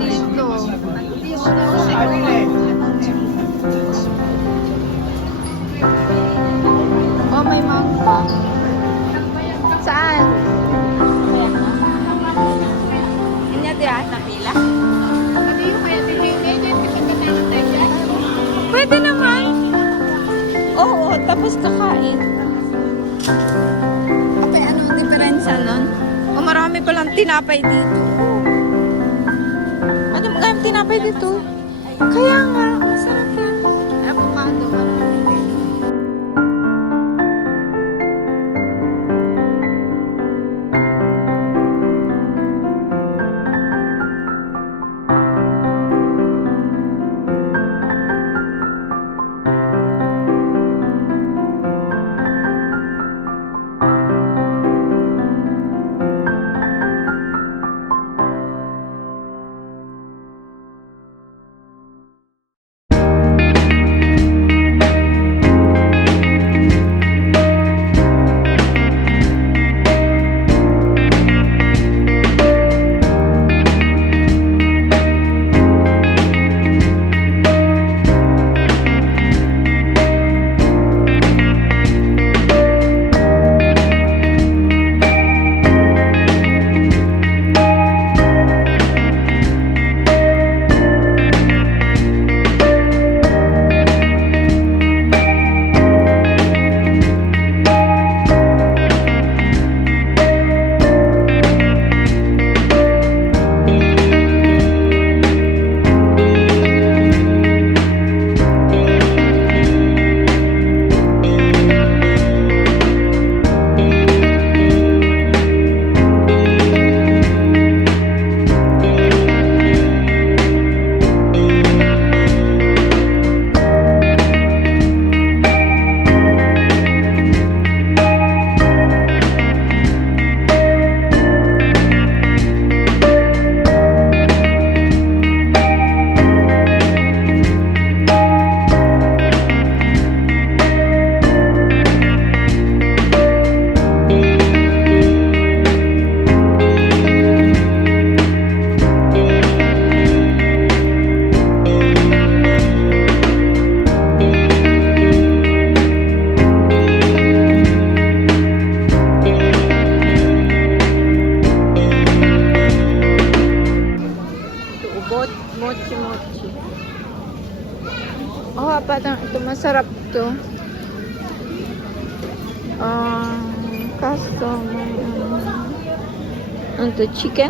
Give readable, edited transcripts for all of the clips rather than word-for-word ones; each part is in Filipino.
dito. Oh, may mangga. Saan? Inya diya? Napila? Pwede naman. Oo, tapos kakain. Okay, ano diferensya nun? O marami palang tinapay dito. Ano mga tinapay dito? Kaya nga, masarap yan. Avocado. Mochi. Oh, parang ito masarap to. Kaso ano to, chicken?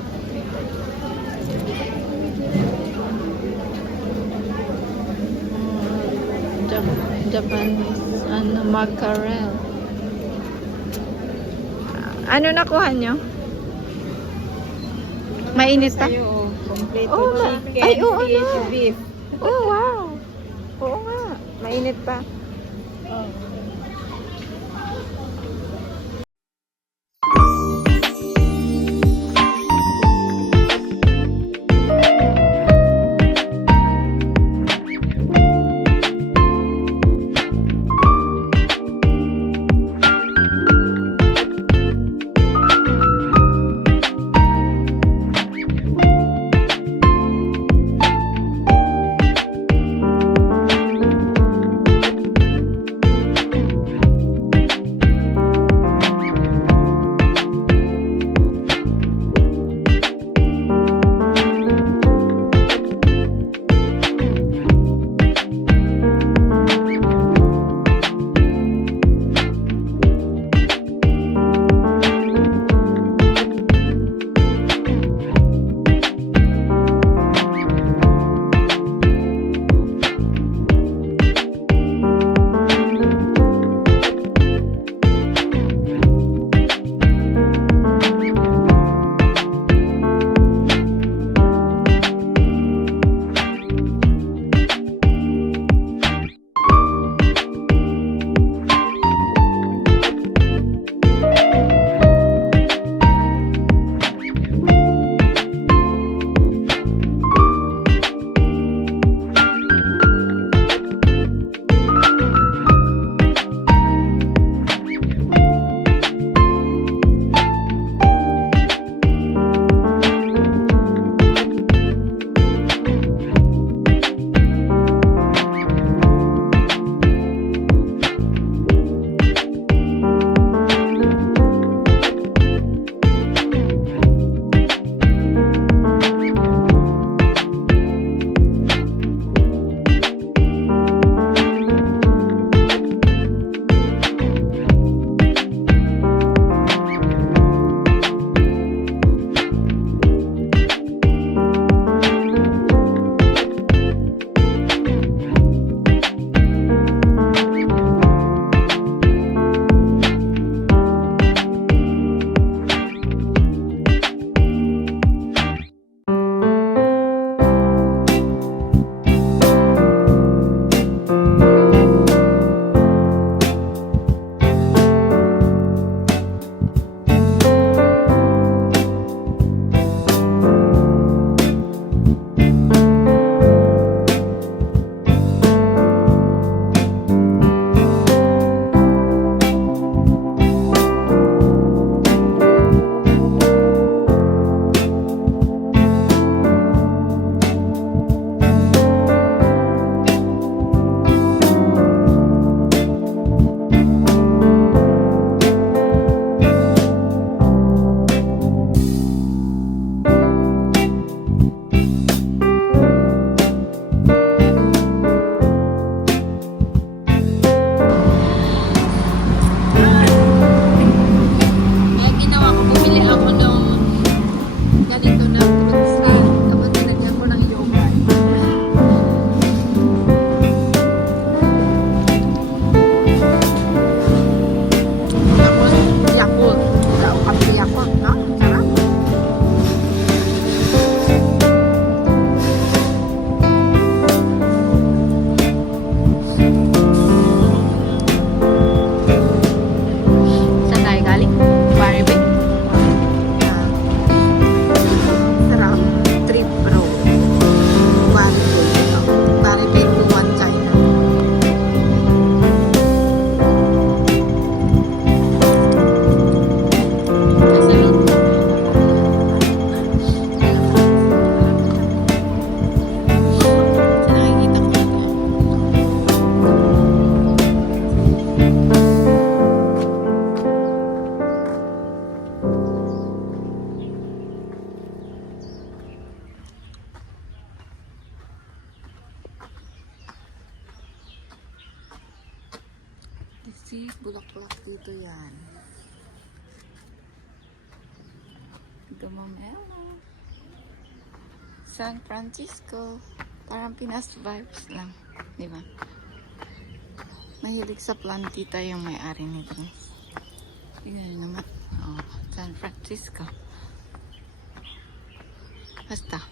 Japanese mackerel. Ano nakuha nyo? Mainit pa? Kompleto chicken, ay, oo, fish, ano? beef. Oh, wow. Oo nga. Mainit pa. Oh. See, bulaklak dito yan. Gumamela. San Francisco. Parang Pinas vibes lang. Di ba? Mahilig sa plantita yung may-ari nito. Tingnan naman. Oh, San Francisco. Basta.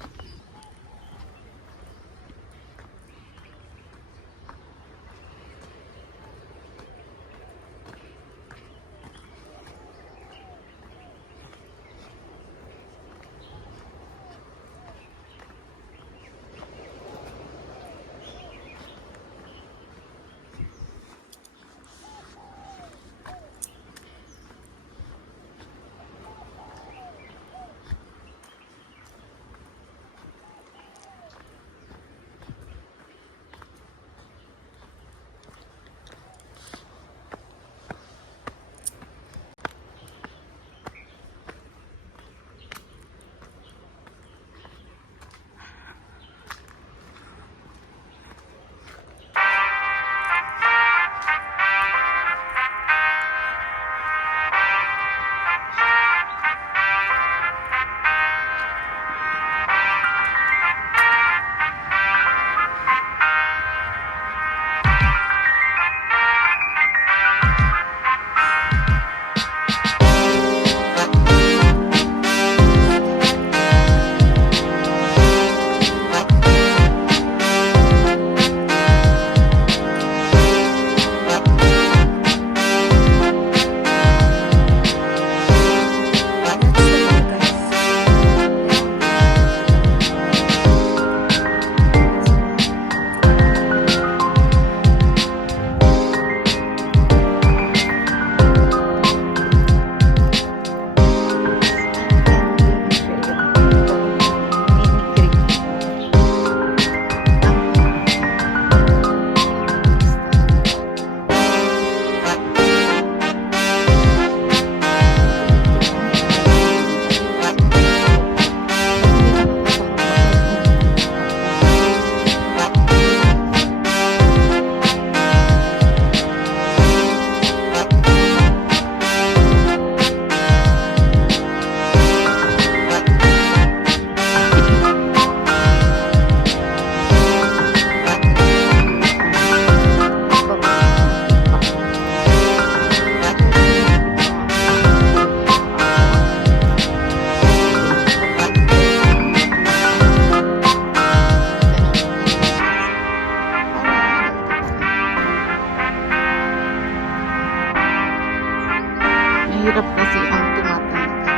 Mahirap kasi ang tumatanda.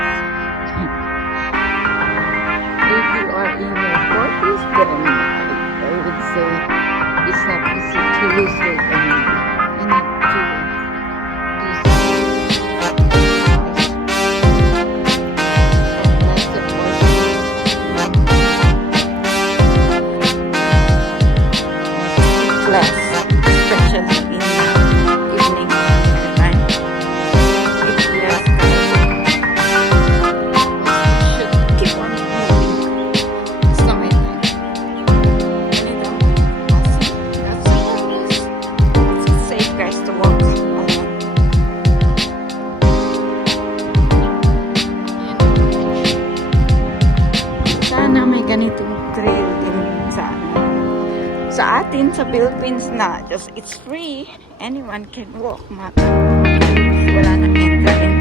If you are in your 40s, then I would say it's not easy to lose weight anymore. You need to do some less, especially in the evening time. It's less should keep on moving. It's not my time. It's safe, guys, to walk alone. Sana may ganitong trail din sa atin sa Philippines na just it's free. Anyone can walk. Wala nang entrance.